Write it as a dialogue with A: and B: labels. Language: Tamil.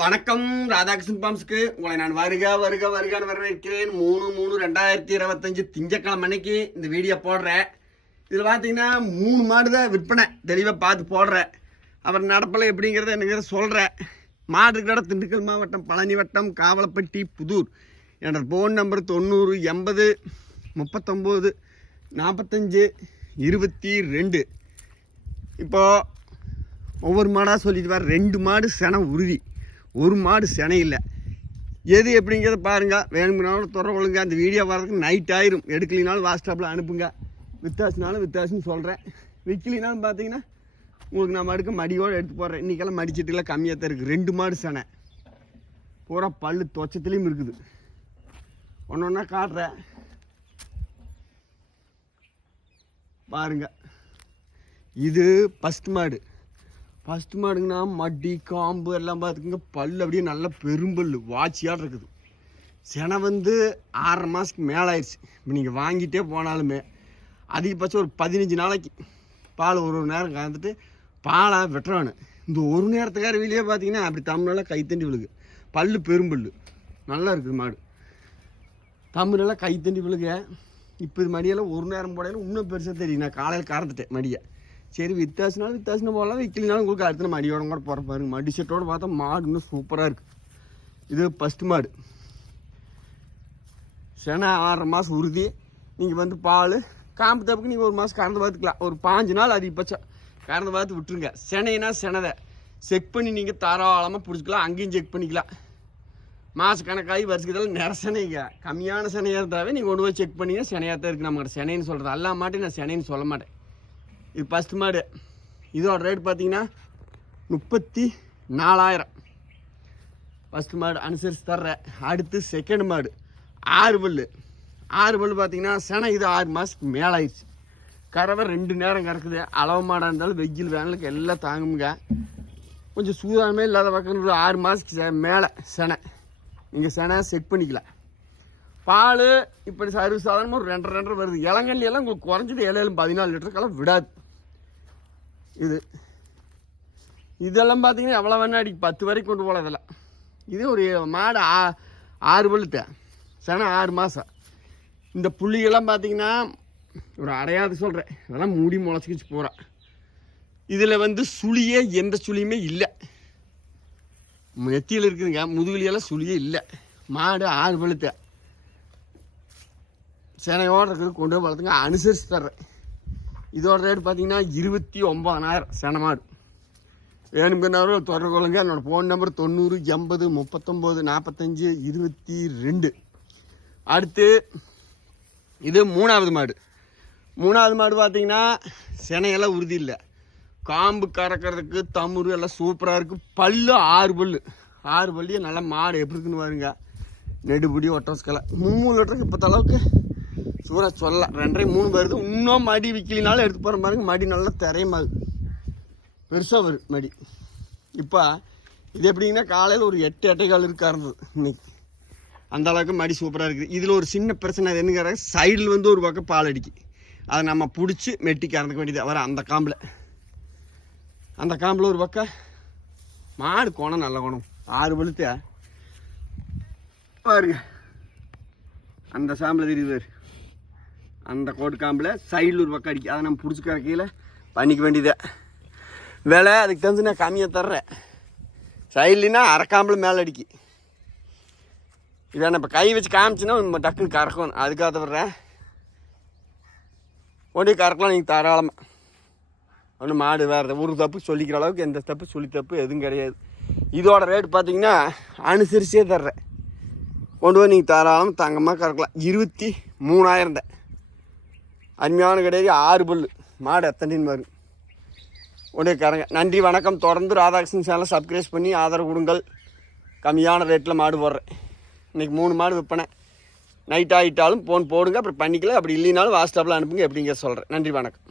A: வணக்கம் ராதாகிருஷ்ணன் பாம்ஸ்க்கு. உங்களை நான் வருக வருக வருகான்னு வரவேற்கிறேன். மூணு மூணு ரெண்டாயிரத்தி இருபத்தஞ்சு திங்கக்கிழமை அன்னைக்கு இந்த வீடியோ போடுறேன். இதில் பார்த்தீங்கன்னா மூணு மாடு தான் விற்பனை. தெளிவாக பார்த்து போடுறேன். அப்புறம் நடப்பில் எப்படிங்கிறத எனக்கு சொல்கிறேன் மாடு இருக்கிற திண்டுக்கல் மாவட்டம் பழனி வட்டம் காவலப்பட்டி புதூர். என்னோடய ஃபோன் நம்பர் தொண்ணூறு எண்பது முப்பத்தொம்போது நாற்பத்தஞ்சு இருபத்தி ரெண்டு. இப்போது ஒவ்வொரு மாடாக சொல்லிட்டு வர ரெண்டு மாடு சென உறுதி ஒரு மாடு செனை இல்லை. எது எப்படிங்கிறத பாருங்கள் வேணும்னாலும் துறை ஒழுங்க அந்த வீடியோ வர்றதுக்கு நைட் ஆயிரும். எடுக்கலினாலும் வாட்ஸ்அப்பில் அனுப்புங்க. வித்தாசினாலும் வித்தாசுன்னு சொல்கிறேன் விற்கலினாலும் பார்த்தீங்கன்னா உங்களுக்கு நான் மடுக்க மடியோடு எடுத்து போடுறேன். இன்றைக்கெல்லாம் மடிச்சிட்டுலாம் கம்மியாக தான் இருக்குது ரெண்டு மாடு செனை. பூரா பல்லு தொச்சத்துலேயும் இருக்குது. ஒன்று ஒன்றா காட்டுறேன். பாருங்க. இது ஃபஸ்ட் மாடு. ஃபஸ்ட்டு மாடுங்கன்னா மடி காம்பு எல்லாம் பார்த்துக்குங்க பல்லு அப்படியே நல்ல பெரும்பல் வாட்சியாக இருக்குது. செனை வந்து ஆறரை மாதத்துக்கு மேலே ஆயிடுச்சு இப்போ நீங்கள் வாங்கிட்டே போனாலுமே அதிகபட்சம் ஒரு பதினஞ்சு நாளைக்கு பால் ஒரு ஒரு நேரம் கலந்துட்டு பாலாக வெட்டுறானு. இந்த ஒரு நேரத்துக்கார வெளியே பார்த்தீங்கன்னா அப்படி தமிழெல்லாம் கைத்தண்டி விழுகு. பல்லு பெரும்பல் நல்லா இருக்குது மாடு. தமிழெல்லாம் கைத்தண்டி விழுக. இப்போ இது மடியெல்லாம் ஒரு நேரம் போடையில இன்னும் பெருசாக தெரியும் நான் காலையில் கறந்துட்டேன் மடியை. சரி வித்தாசினாலும் வித்தியாசம் போகலாம். விற்கலினாலும் உங்களுக்கு அடுத்த மடியோட கூட போகிற பாருங்க. மடி செட்டோடு பார்த்தா மாடு இன்னும் சூப்பராக இருக்குது இது ஃபஸ்ட் மாடு. செனை ஆறரை மாதம் உறுதி. நீங்கள் வந்து பால். காம்பு தப்புக்கு நீங்கள் ஒரு மாதம் கறந்து பார்த்துக்கலாம். ஒரு பாஞ்சு நாள் அதிகபட்சம் கறந்து பார்த்து விட்டுருங்க. செனைனா செனதை. செக் பண்ணி நீங்கள் தாராளமாக பிடிச்சிக்கலாம். அங்கேயும் செக் பண்ணிக்கலாம். மாதக்கணக்காகி கணக்காகி வருஷத்தில் நிற கம்மியான சினையாக இருந்தாவே நீங்கள் கொண்டு போய் செக் பண்ணிங்கன்னா சினையாக தான் இருக்குது நம்மகிட்ட. சினைன்னு சொல்கிறது எல்லா மாட்டையும் நான் சினைன்னு சொல்ல மாட்டேன். இது ஃபஸ்ட் மாடு. இதோட ரேட் பார்த்தீங்கன்னா முப்பத்தி நாலாயிரம். ஃபஸ்ட் மாடு அனுசரித்து தர்றேன். அடுத்து செகண்ட் மாடு ஆறு பல் ஆறு பல் பார்த்தீங்கன்னா செனை இது ஆறு மாதத்துக்கு மேலே ஆயிடுச்சு கறவை ரெண்டு நேரம் கறக்குது. அளவு மாடாக இருந்தாலும் வெயில் வேனலுக்கு எல்லாம் தாங்குமுங்க. கொஞ்சம் சூதானமே இல்லாத பக்கம் ஒரு ஆறு மாதத்துக்கு மேலே செனை. நீங்கள் செனை செக் பண்ணிக்கலாம் பால் இப்படி சர்வ சாதாரணமாக ஒரு ரெண்டரை ரெண்டரை வருது. இளங்கண்ணியெல்லாம் உங்களுக்கு குறைஞ்சது ஏழு ஏழு பதினாலு லிட்டருக்கெல்லாம் விடாது. இது. இதெல்லாம் பார்த்தீங்கன்னா எவ்வளோ வேணா அடிக்கு. பத்து வரைக்கும் கொண்டு போகலாம் இதெல்லாம். இது ஒரு மாடு ஆ ஆறு பழுத்த சனம் ஆறு மாதம் இந்த புள்ளிகள்லாம் பார்த்தீங்கன்னா ஒரு அடையாது சொல்கிறேன் இதெல்லாம் மூடி முளைச்சிக்கிச்சு போகிறேன் இதில் வந்து சுழியே எந்த சுழியுமே இல்லை. நெத்தியில் இருக்குதுங்க. முதுகுலியெல்லாம் சுழியே இல்லை. மாடு ஆறு பழுத்த சேனையோடு இருக்கிறது கொண்டு போய் வளர்த்துங்க. அனுசரித்து தர்றேன். இதோட ரேட் பார்த்தீங்கன்னா இருபத்தி ஒம்பதனாயிரம் சென மாடு வேணுங்கிறவர்கள் தொடர்பு கொள்ளுங்க. என்னோட ஃபோன் நம்பர் தொண்ணூறு எண்பது முப்பத்தொம்போது நாற்பத்தஞ்சு இருபத்தி ரெண்டு. அடுத்து இது மூணாவது மாடு. மூணாவது மாடு பார்த்தீங்கன்னா சினையெல்லாம் உறுதி இல்லை. காம்பு கறக்கிறதுக்கு தமுறு எல்லாம் சூப்பராக இருக்குது பல்லு ஆறு பல்லு. ஆறு பல்லியும் நல்லா மாடு எப்படி இருக்குன்னு பாருங்க. நெடுபுடி ஒட்டஸ்கலை. மூணு லிட்டருக்கு இப்போ அளவுக்கு சூறா சொல்லலாம் ரெண்டரை மூணு வருது. இன்னும் மடி விற்கலினாலும் எடுத்து போகிற பாருங்க மடி நல்லா திரையமாகுது பெருசாக வரும் மடி. இப்போ இது எப்படிங்கன்னா காலையில் ஒரு எட்டு எட்டை இருக்கா இருந்தது இன்னைக்கு. அந்த அளவுக்கு மடி சூப்பராக இருக்குது. இதில் ஒரு சின்ன பிரச்சனை அது என்னங்கிற சைடில் வந்து ஒரு பக்கம் பால் அடிக்கு. அதை நம்ம பிடிச்சி மெட்டி கறந்துக்க வேண்டியது. வர அந்த காம்பில். அந்த காம்பில் ஒரு பக்கம் மாடு கோணம் நல்ல கோணம். ஆறு பழுத்த பாருங்க. அந்த சாம்பில் தெரியுது பாரு. அந்த கோட்டுக்காம்பில் சைடில் ஒரு பக்கம் அடிக்க அதை நம்ம பிடிச்சி கறக்கையில் பண்ணிக்க வேண்டியதே. விலை அதுக்கு தகுந்து நான் கம்மியாக தர்றேன். சைட்லினா அரைக்காம்பில் மேலே அடிக்கி. இதை இப்போ கை வச்சு காமிச்சுன்னா நம்ம டக்குன்னு கறக்கணும் அதுக்காக தவிர்றேன் ஒன்றே கறக்கலாம் நீங்கள் தாராளமாக ஒன்றும் மாடு வேறு ஒரு தப்பு சொல்லிக்கிற அளவுக்கு எந்த தப்பு சொல்லி தப்பு எதுவும் கிடையாது. இதோட ரேட் பார்த்தீங்கன்னா அனுசரிச்சே தர்றேன். கொண்டு போய் நீங்கள் தாராளமாக தங்கமாக கறக்கலாம். இருபத்தி மூணாயிரம் தான். அருமையான கிடையாது ஆறு புல். மாடு எத்தனைன்னு வரும் கொண்டு கரங்க. நன்றி வணக்கம். தொடர்ந்து ராதாகிருஷ்ணன் சேனலை சப்ஸ்கிரைப் பண்ணி ஆதரவு கொடுங்கள். கம்மியான ரேட்டில் மாடு போடுறேன். இன்றைக்கி மூணு மாடு விற்பனை. நைட் ஆகிட்டாலும் ஃபோன் போடுங்க அப்புறம் பண்ணிக்கல அப்படி இல்லைனாலும் வாட்ஸ்அப்பில் அனுப்புங்க எப்படிங்க சொல்கிறேன் நன்றி வணக்கம்.